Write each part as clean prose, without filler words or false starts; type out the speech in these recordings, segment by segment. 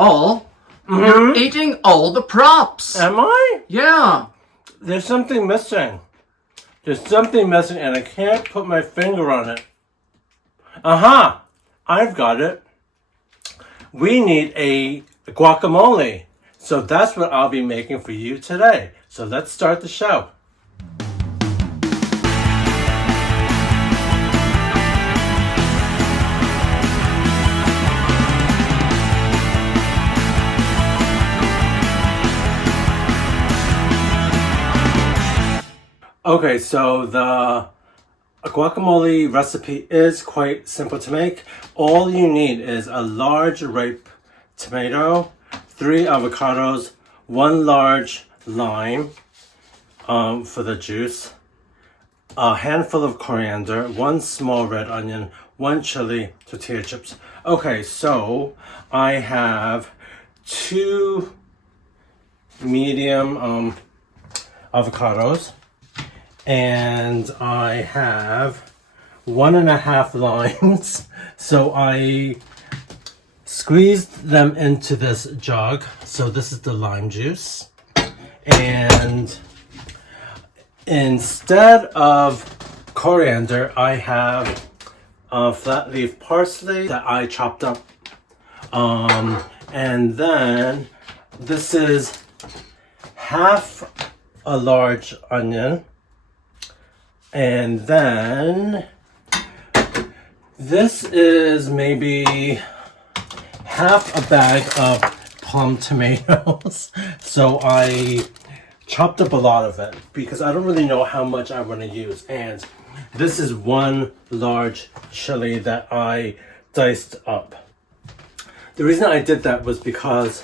Paul, you're eating all the props. Am I? Yeah. There's something missing. There's something missing and I can't put my finger on it. Aha! I've got it. We need a guacamole. So that's what I'll be making for you today. So let's start the show. Okay, so the guacamole recipe is quite simple to make. All you need is a large ripe tomato, 3 avocados, 1 large lime for the juice, a handful of coriander, 1 small red onion, 1 chili, tortilla chips. Okay, so I have 2 medium avocados. And I have 1.5 limes. So I squeezed them into this jug. So this is the lime juice. And instead of coriander, I have flat leaf parsley that I chopped up. And then this is half a large onion. And then this is maybe half a bag of plum tomatoes. So I chopped up a lot of it because I don't really know how much I want to use. And this is 1 large chili that I diced up. The reason I did that was because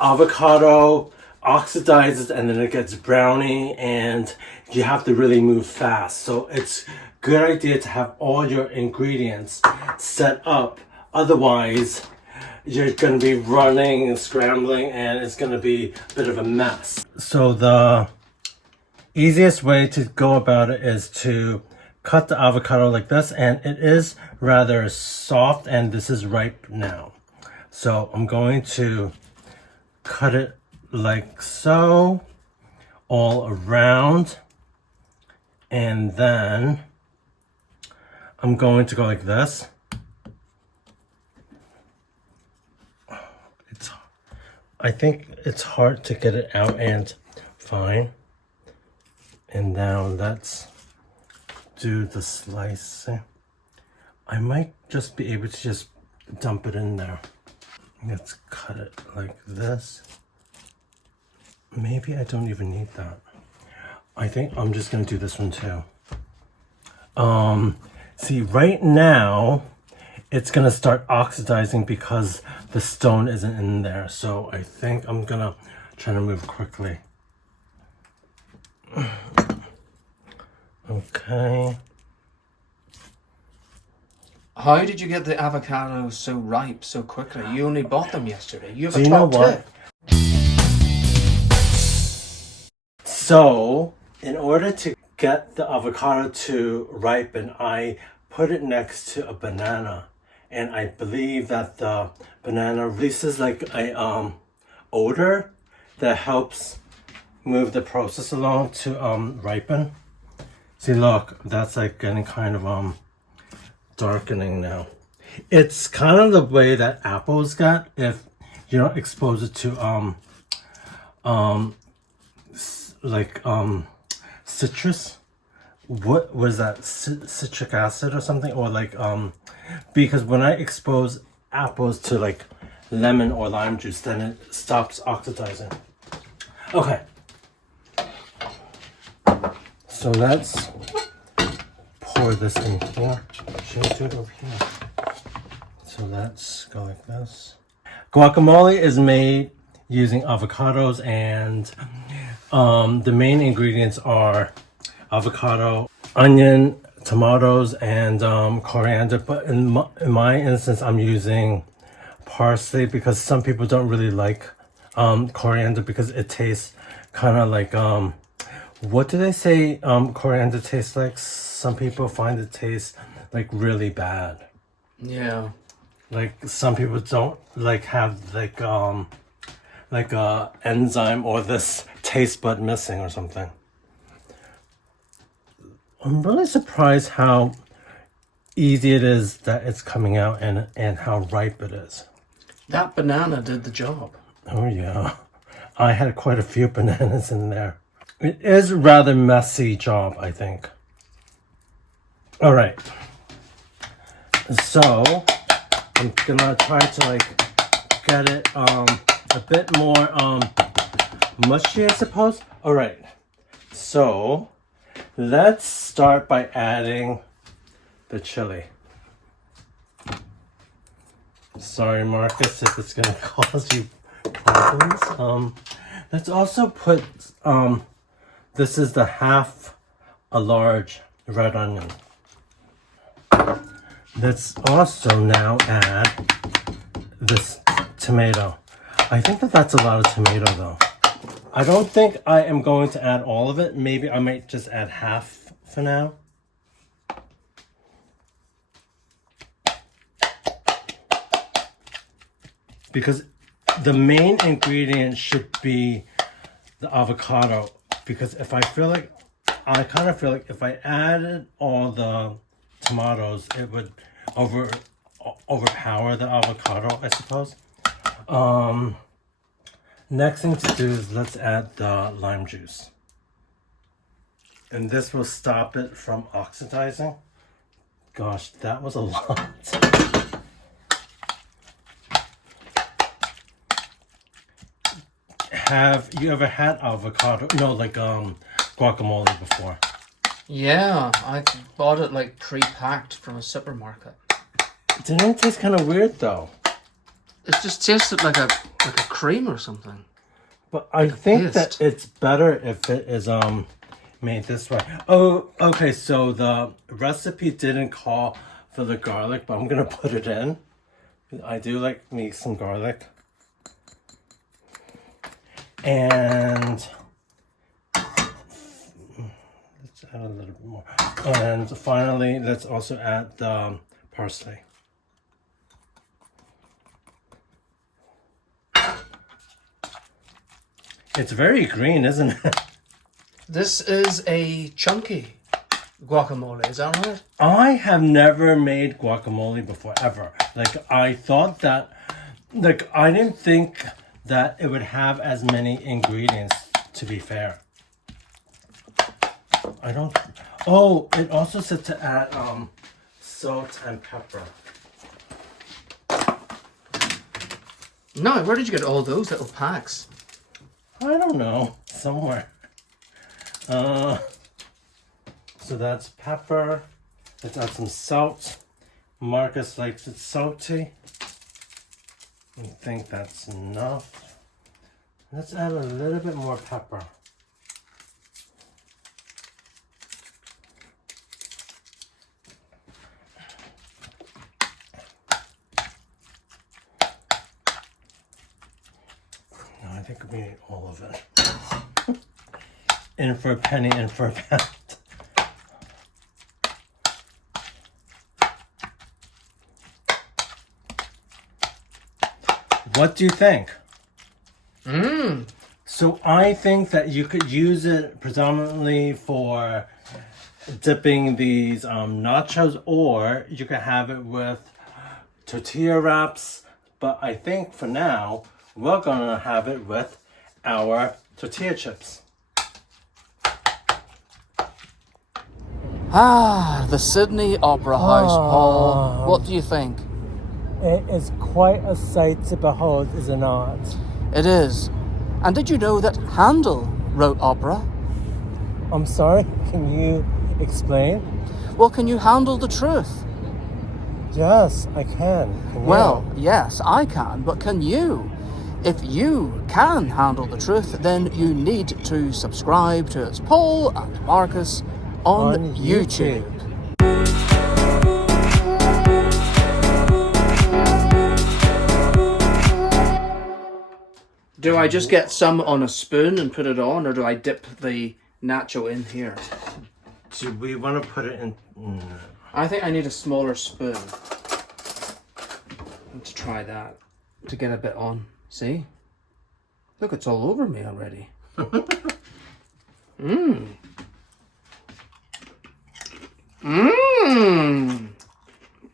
avocado oxidizes and then it gets browny and you have to really move fast. So it's a good idea to have all your ingredients set up. Otherwise, you're going to be running and scrambling and it's going to be a bit of a mess. So the easiest way to go about it is to cut the avocado like this, and it is rather soft and this is ripe now. So I'm going to cut it like so, all around, and then I'm going to go like this. I think it's hard to get it out and fine. And now let's do the slicing. I might just be able to just dump it in there. Let's cut it like this. Maybe I don't even need that. I think I'm just gonna do this one too. See, right now it's gonna start oxidizing because the stone isn't in there. So I think I'm gonna try to move quickly. Okay. How did you get the avocados so ripe so quickly? You only bought them yesterday. You have a you know top what? tip. So, in order to get the avocado to ripen, I put it next to a banana. And I believe that the banana releases like a odor that helps move the process along to ripen. See, look, that's like getting kind of darkening now. It's kind of the way that apples get if you don't expose it to citrus. What was that, citric acid or something? Or like because when I expose apples to like lemon or lime juice, then it stops oxidizing. Okay, so let's pour this in here. Should I do it over here? So let's go like this. Guacamole is made using avocados, and the main ingredients are avocado, onion, tomatoes, and coriander. But in my instance, I'm using parsley because some people don't really like coriander because it tastes kind of like what do they say coriander tastes like? Some people find it tastes like really bad. Yeah. Like some people don't like have like a enzyme or this taste bud missing or something. I'm really surprised how easy it is that it's coming out and how ripe it is. That banana did the job. Oh yeah, I had quite a few bananas in there. It is a rather messy job, I think. All right, so I'm gonna try to like get it a bit more mushy, I suppose. All right, so let's start by adding the chili. Sorry, Marcus, if it's gonna cause you problems. Let's also put this is the half a large red onion. Let's also now add this tomato. I think that that's a lot of tomato though. I don't think I am going to add all of it. Maybe I might just add half for now. Because the main ingredient should be the avocado. Because if I kind of feel like if I added all the tomatoes, it would overpower the avocado, I suppose. Next thing to do is let's add the lime juice. And this will stop it from oxidizing. Gosh, that was a lot. Have you ever had avocado? No, like guacamole before. Yeah, I bought it like pre-packed from a supermarket. Didn't it taste kind of weird though? It just tasted like a cream or something. But I think that paste. it's better if it is made this way. Oh, okay. So the recipe didn't call for the garlic, but I'm gonna put it in. I do like me some garlic. And let's add a little bit more. And finally, let's also add the parsley. It's very green, isn't it? This is a chunky guacamole, is that right? I have never made guacamole before, ever. Like, I thought that, like, I didn't think that it would have as many ingredients, to be fair. I don't... Oh, it also said to add salt and pepper. No, where did you get all those little packs? I don't know. Somewhere. So that's pepper. Let's add some salt. Marcus likes it salty. I think that's enough. Let's add a little bit more pepper. No, I think we need all of it. In for a penny, in for a pound. What do you think? So I think that you could use it predominantly for dipping these nachos, or you could have it with tortilla wraps. But I think for now, we're gonna have it with our tortilla chips. Ah, the Sydney Opera House, Paul. What do you think? It is quite a sight to behold, is it not? It is. And did you know that Handel wrote opera? I'm sorry, can you explain? Well, can you handle the truth? Yes, I can. Well, yes, I can, but can you? If you can handle the truth, then you need to subscribe to It's Paul and Marcus on YouTube. Do I just get some on a spoon and put it on, or do I dip the nacho in here? Do we want to put it in? I think I need a smaller spoon. Let's try that to get a bit on. See? Look, it's all over me already. Mmm. Mmm.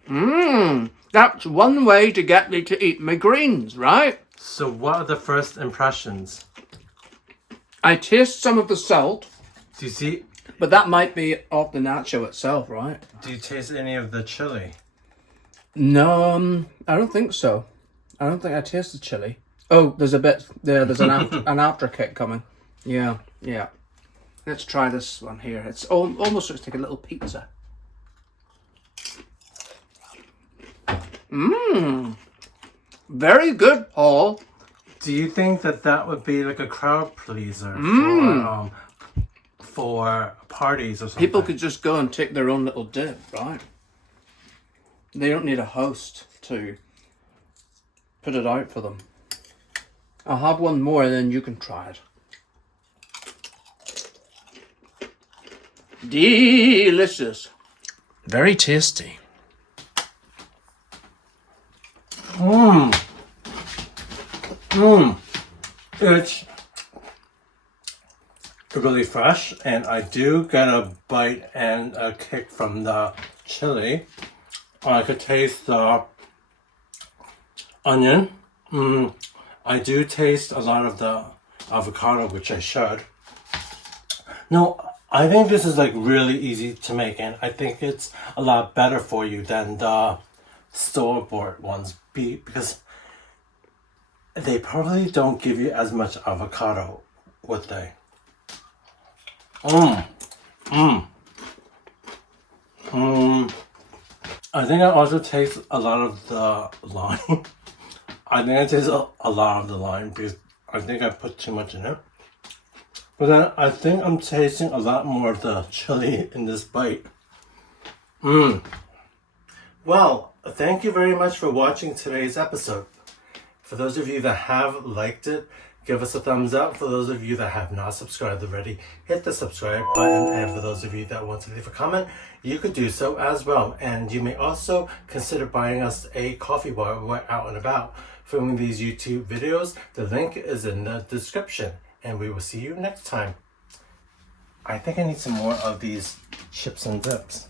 Mmm. That's one way to get me to eat my greens, right? So what are the first impressions? I taste some of the salt. Do you see? But that might be off the nacho itself, right? Do you taste any of the chili? No, I don't think so. I don't think I taste the chili. Oh, there's a bit there. There's an after kick coming. Yeah, yeah. Let's try this one here. It's almost looks like a little pizza. Mmm. Very good, Paul. Do you think that that would be like a crowd pleaser for parties or something? People could just go and take their own little dip, right? They don't need a host to put it out for them. I'll have one more and then you can try it. Delicious. Very tasty. Mmm. Mmm. It's really fresh, and I do get a bite and a kick from the chili. I could taste the onion. I do taste a lot of the avocado, which I should. No, I think this is like really easy to make, and I think it's a lot better for you than the store-bought ones because they probably don't give you as much avocado, would they? I think I also taste a lot of the lime. I think I taste a lot of the lime because I think I put too much in it. But then I think I'm tasting a lot more of the chili in this bite. Well, thank you very much for watching today's episode. For those of you that have liked it, give us a thumbs up. For those of you that have not subscribed already, hit the subscribe button. And for those of you that want to leave a comment, you could do so as well. And you may also consider buying us a coffee while we're out and about filming these YouTube videos. The link is in the description. And we will see you next time. I think I need some more of these chips and dips.